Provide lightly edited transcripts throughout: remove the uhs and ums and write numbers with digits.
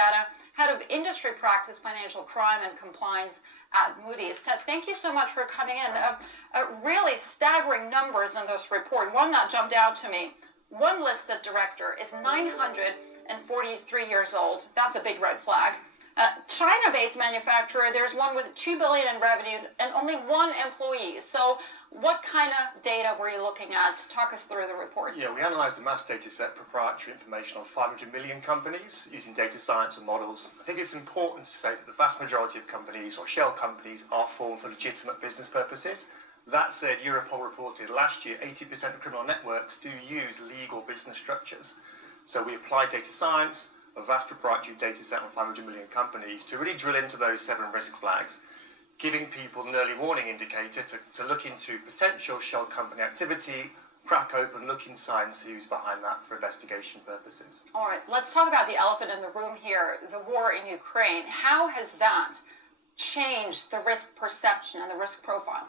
Data, Head of Industry Practice, Financial Crime and Compliance at Moody's. Ted, thank you so much for coming in. Really staggering numbers in this report. One that jumped out to me. One listed director is 943 years old. That's a big red flag. China-based manufacturer, there's one with $2 billion in revenue and only one employee. So what kind of data were you looking at? Talk us through the report. Yeah, we analysed the mass data set proprietary information on 500 million companies using data science and models. I think it's important to say that the vast majority of companies or shell companies are formed for legitimate business purposes. That said, Europol reported last year 80% of criminal networks do use legal business structures. So we applied data science, a vast proprietary data set on 500 million companies to really drill into those 7 risk flags, giving people an early warning indicator to look into potential shell company activity, crack open, look inside and see who's behind that for investigation purposes. All right, let's talk about the elephant in the room here, the war in Ukraine. How has that changed the risk perception and the risk profile?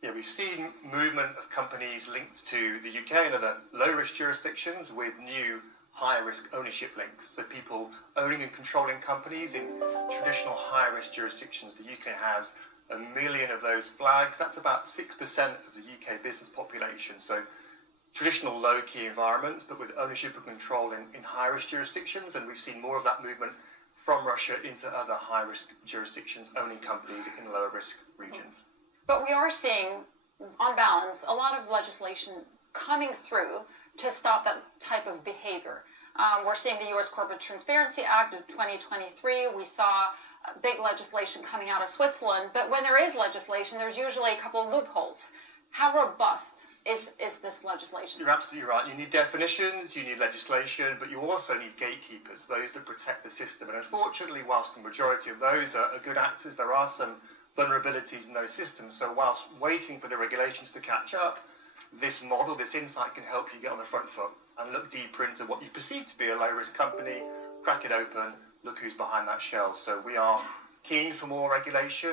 Yeah, we've seen movement of companies linked to the UK and other low-risk jurisdictions with new high-risk ownership links. So people owning and controlling companies in traditional high-risk jurisdictions. The UK has 1 million of those flags. That's about 6% of the UK business population. So traditional low-key environments, but with ownership and control in high-risk jurisdictions. And we've seen more of that movement from Russia into other high-risk jurisdictions owning companies in lower-risk regions. But we are seeing, on balance, a lot of legislation coming through to stop that type of behavior. We're seeing the U.S. Corporate Transparency Act of 2023. We saw big legislation coming out of Switzerland. But when there is legislation, there's usually a couple of loopholes. How robust is this legislation? You're absolutely right. You need definitions, you need legislation, but you also need gatekeepers, those that protect the system. And unfortunately, whilst the majority of those are good actors, there are some vulnerabilities in those systems. So whilst waiting for the regulations to catch up, this model, this insight can help you get on the front foot and look deeper into what you perceive to be a low-risk company, crack it open, look who's behind that shell. So we are keen for more regulation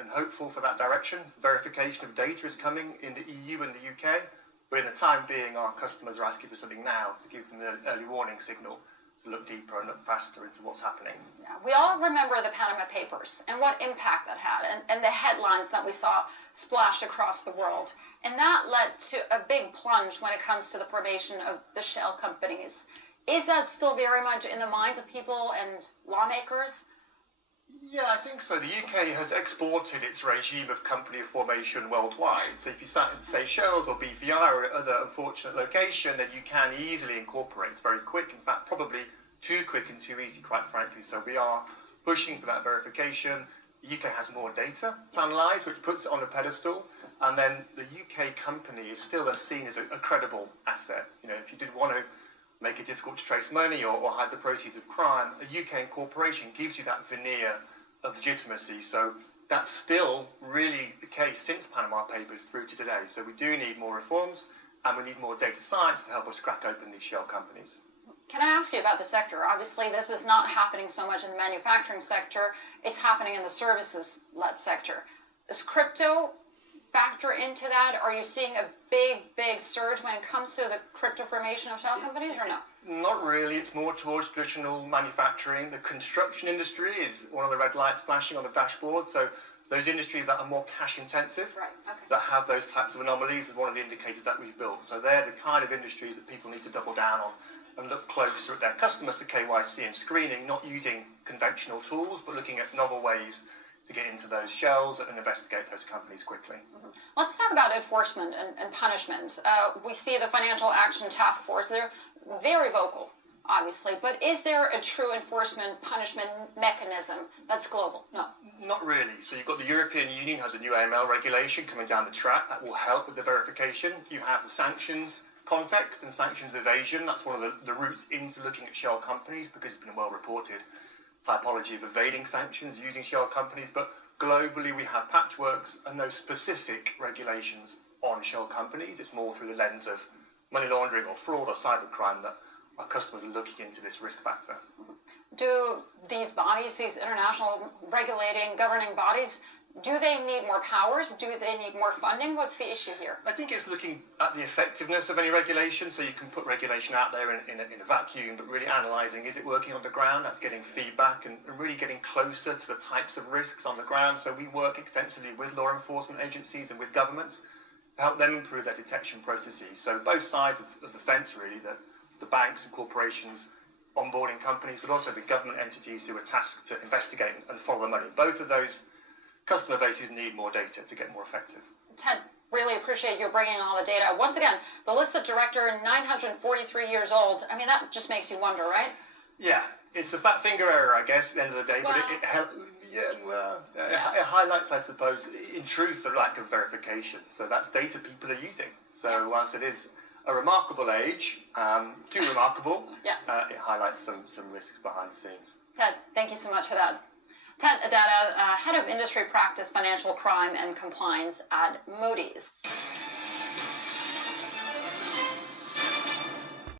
and hopeful for that direction. Verification of data is coming in the EU and the UK, but in the time being, our customers are asking for something now to give them an early warning signal to look deeper and look faster into what's happening. Yeah, we all remember the Panama Papers and what impact that had and the headlines that we saw splash across the world. And that led to a big plunge when it comes to the formation of the shell companies. Is that still very much in the minds of people and lawmakers? Yeah, I think so. The UK has exported its regime of company formation worldwide. So if you start in Seychelles or BVI or other unfortunate location, then you can easily incorporate. It's very quick, in fact, probably too quick and too easy, quite frankly. So we are pushing for that verification. The UK has more data to analyse, which puts it on a pedestal. And then the UK company is still seen as a credible asset. You know, if you did want to make it difficult to trace money or hide the proceeds of crime, a UK incorporation gives you that veneer of legitimacy. So that's still really the case since Panama Papers through to today. So we do need more reforms and we need more data science to help us crack open these shell companies. Can I ask you about the sector? Obviously, this is not happening so much in the manufacturing sector. It's happening in the services-led sector. Is crypto factor into that? Are you seeing a big surge when it comes to the crypto formation of shell companies or no? Not really. It's more towards traditional manufacturing. The construction industry is one of the red lights flashing on the dashboard. So those industries that are more cash intensive, right, okay, that have those types of anomalies is one of the indicators that we've built. So they're the kind of industries that people need to double down on and look closer at their customers for KYC and screening, not using conventional tools, but looking at novel ways to get into those shells and investigate those companies quickly. Mm-hmm. Let's talk about enforcement and punishment. We see the Financial Action Task Force. They're very vocal, obviously, but is there a true enforcement punishment mechanism that's global? No. Not really. So you've got the European Union has a new AML regulation coming down the track that will help with the verification. You have the sanctions context and sanctions evasion. That's one of the routes into looking at shell companies because it's been well reported typology of evading sanctions using shell companies, but globally we have patchworks and no specific regulations on shell companies. It's more through the lens of money laundering or fraud or cybercrime that our customers are looking into this risk factor. Do these bodies, these international regulating, governing bodies, Do they need more powers? Do they need more funding? What's the issue here? I think it's looking at the effectiveness of any regulation. So you can put regulation out there in a vacuum, but really analysing, is it working on the ground? That's getting feedback and really getting closer to the types of risks on the ground. So we work extensively with law enforcement agencies and with governments to help them improve their detection processes. So both sides of the fence, really, the banks and corporations onboarding companies, but also the government entities who are tasked to investigate and follow the money. Both of those customer bases need more data to get more effective. Ted, really appreciate you bringing all the data. Once again, the listed director, 943 years old. I mean, that just makes you wonder, right? Yeah, it's a fat finger error, I guess, at the end of the day, Well, but it highlights, I suppose, in truth, the lack of verification. So that's data people are using. So whilst it is a remarkable age, too remarkable, Yes. It highlights some risks behind the scenes. Ted, thank you so much for that. Ted Adada, Head of Industry Practice, Financial Crime and Compliance at Moody's.